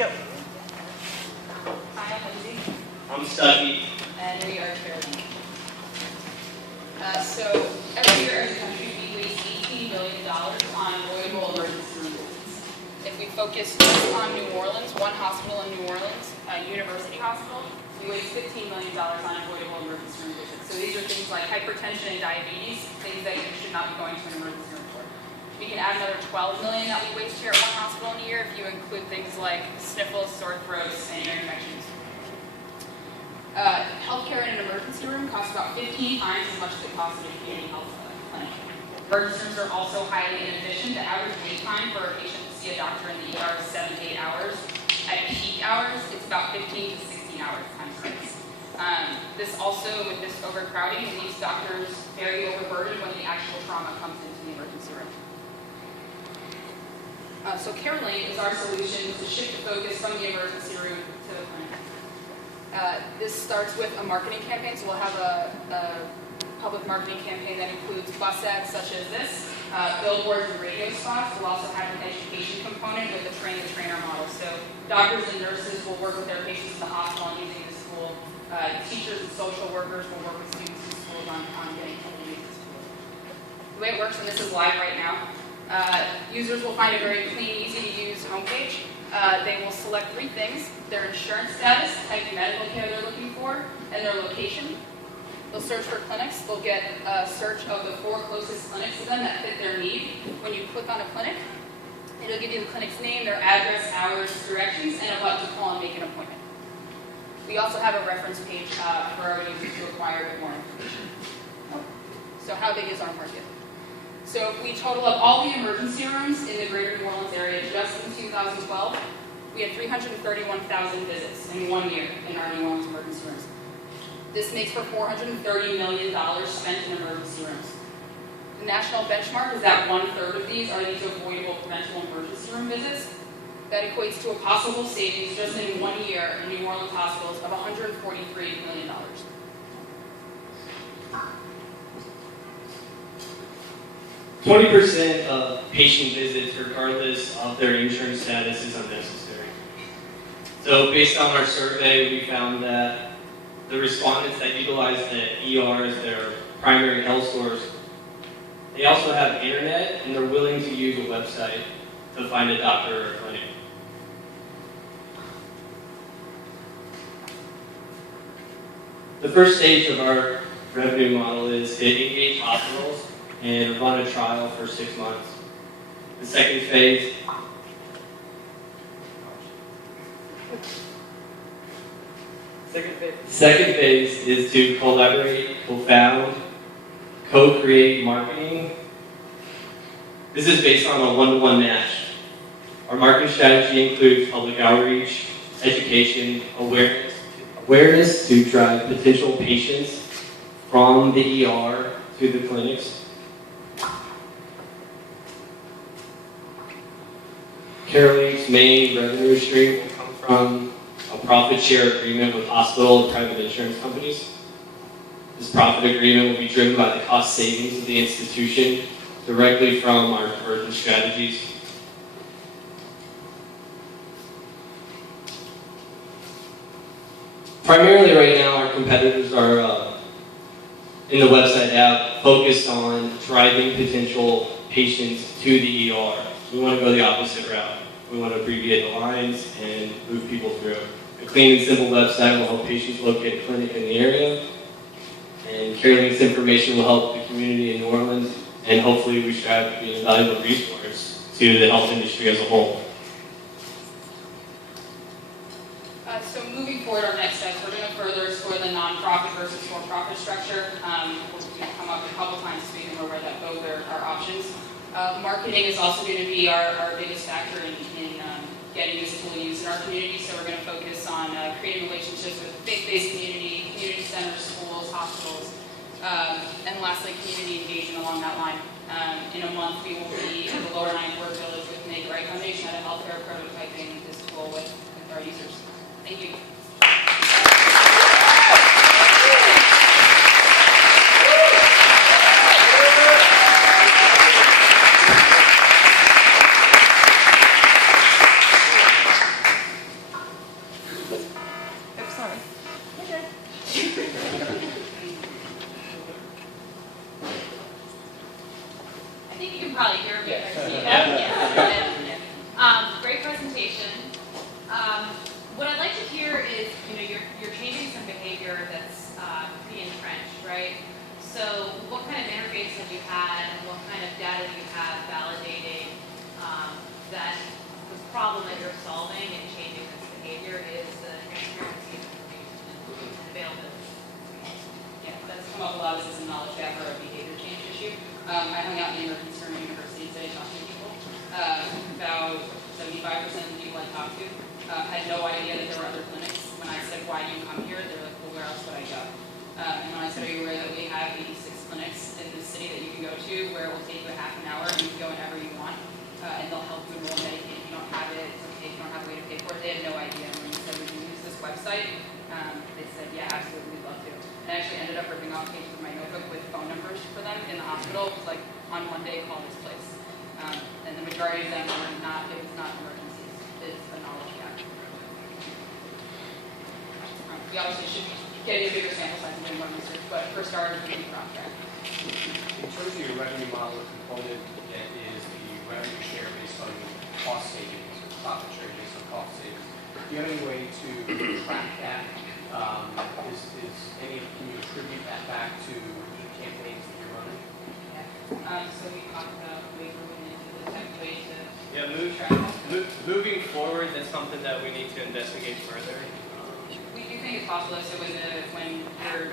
Go. Hi, I'm Lindsay. I'm Stucky. And we are CareLink. So every year as a country, we waste $18 billion on avoidable emergency room visits. If we focus just on New Orleans, one hospital in New Orleans, University Hospital, we waste $15 million on avoidable emergency room visits. So these are things like hypertension and diabetes, things that you should not be going to an emergency room for. We can add another $12 million that we waste here at one hospital in a year if you include things like sniffles, sore throats, and ear infections. Healthcare in an emergency room costs about 15 times as much as it costs in a community health clinic. Emergency rooms are also highly inefficient. The average wait time for a patient to see a doctor in the ER is 7 to 8 hours. At peak hours, it's about 15 to 16 hours times six. This also, with this overcrowding, leaves doctors very overburdened when the actual trauma comes into the emergency room. So CareLink is our solution to shift the focus from the emergency room to the clinic. This starts with a marketing campaign, so we'll have a public marketing campaign that includes bus ads such as this, billboards and radio spots. We'll also have an education component with a train-the-trainer model. So doctors and nurses will work with their patients in the hospital and using this tool. Teachers and social workers will work with students in schools on getting people to use this tool. The way it works, and this is live right now, users will find a very clean, easy-to-use homepage. They will select three things: their insurance status, type of medical care they're looking for, and their location. They'll search for clinics. They'll get a search of the 4 closest clinics to them that fit their need. When you click on a clinic, it'll give you the clinic's name, their address, hours, directions, and a button to call and make an appointment. We also have a reference page for our users to acquire a bit more information. So how big is our market? So if we total up all the emergency rooms in the greater New Orleans area just in 2012, we had 331,000 visits in 1 year in our New Orleans emergency rooms. This makes for $430 million spent in emergency rooms. The national benchmark is that 1/3 of these are these avoidable preventable emergency room visits. That equates to a possible savings just in 1 year in New Orleans hospitals of $143 million. 20% of patient visits, regardless of their insurance status, is unnecessary. So based on our survey, we found that the respondents that utilize the ER as their primary health source, they also have internet and they're willing to use a website to find a doctor or a clinic. The first stage of our revenue model is to engage hospitals and run a trial for 6 months. The second phase is to collaborate, co-found, co-create marketing. This is based on a one-to-one match. Our marketing strategy includes public outreach, education, awareness to drive potential patients from the ER to the clinics. CareLink's main revenue stream will come from a profit share agreement with hospital and private insurance companies. This profit agreement will be driven by the cost savings of the institution directly from our conversion strategies. Primarily right now, our competitors are in the website app focused on driving potential patients to the ER. We want to go the opposite route. We want to abbreviate the lines and move people through. A clean and simple website will help patients locate a clinic in the area, and CareLink's information will help the community in New Orleans, and hopefully we strive to be an invaluable resource to the health industry as a whole. So moving forward, our next steps, we're going to further explore the nonprofit versus for-profit structure. We'll come up a couple times so we can know where that both are options. Marketing is also going to be our biggest factor in getting this tool used in our community. So we're going to focus on creating relationships with faith-based community centers, schools, hospitals, and lastly, community engagement along that line. In a month, we will be in the Lower Ninth Ward Village with Make Right Foundation at a healthcare prototyping this tool with our users. Thank you. Great presentation. What I'd like to hear is, you're changing some behavior that's pretty entrenched, right? So what kind of interface have you had, and what kind of data do you have validating that the problem that you're solving and changing this behavior is the transparency of information and availability? Yeah, that's come up a lot. This is a knowledge gap or a behavior change issue. I hung out in the emergency room at university today talking to people. About 75% of the people I talked to had no idea that there were other clinics. When I said, why do you come here? They're like, well, where else would I go? And when I said, are you aware that we have 86 clinics in this city that you can go to where it will take you a half an hour and you can go whenever you want, and they'll help you enroll in Medicaid. If you don't have it, it's okay. If you don't have a way to pay for it, they had no idea. And when you said, would you use this website? They said, yeah, absolutely, we'd love to. And I actually ended up ripping off pages of my notebook with phone numbers for them in the hospital. It was like, on Monday, call this place. And the majority of them were not, it was not emergencies. It's a knowledge gap. We obviously should be getting a bigger sample size than one research, but for starters, we need to track. In terms of your revenue model component, that is the revenue share based on cost savings, or profit share based on cost savings. Do you have any way to track that? Can you attribute that back to the campaigns that you're running? So we talked about waiver into the tech way to Yeah, moving forward, that's something that we need to investigate further. We do think it's possible. So when you're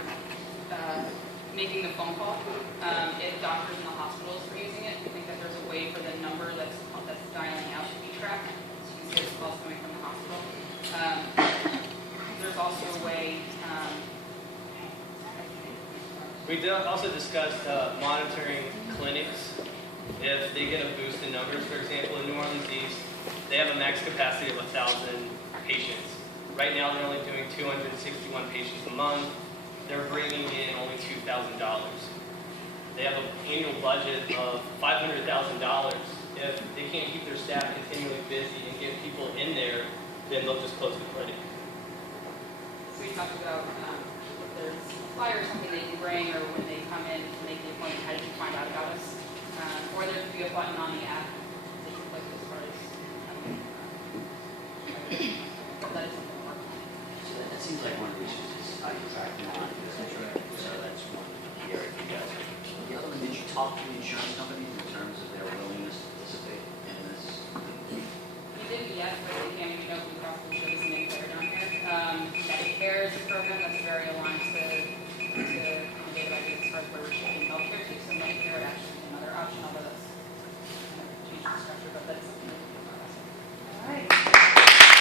making the phone call, if doctors in the hospitals are using it, we think that there's a way for the number that's dialing out to be tracked. So you can see the calls coming from the hospital. There's also a way. We also discussed monitoring clinics. If they get a boost in numbers, for example, in New Orleans East, they have a max capacity of 1,000 patients. Right now, they're only doing 261 patients a month. They're bringing in only $2,000. They have an annual budget of $500,000. If they can't keep their staff continually busy and get people in there, then they'll just close the clinic. We talked about if there's a flyer or something they can bring, or when they come in to make the appointment, how did you find out about us? Or there could be a button on the app that you click as far as that is something we're working on. So that seems like one of the issues is how you track non-business. So that's one area you guys are. The other one, did you talk to the insurance companies in terms of their willingness to participate in this? We didn't yet, but we can. We know Blue Cross Blue Shield is an employer down here. Medicare is a program that's very aligned to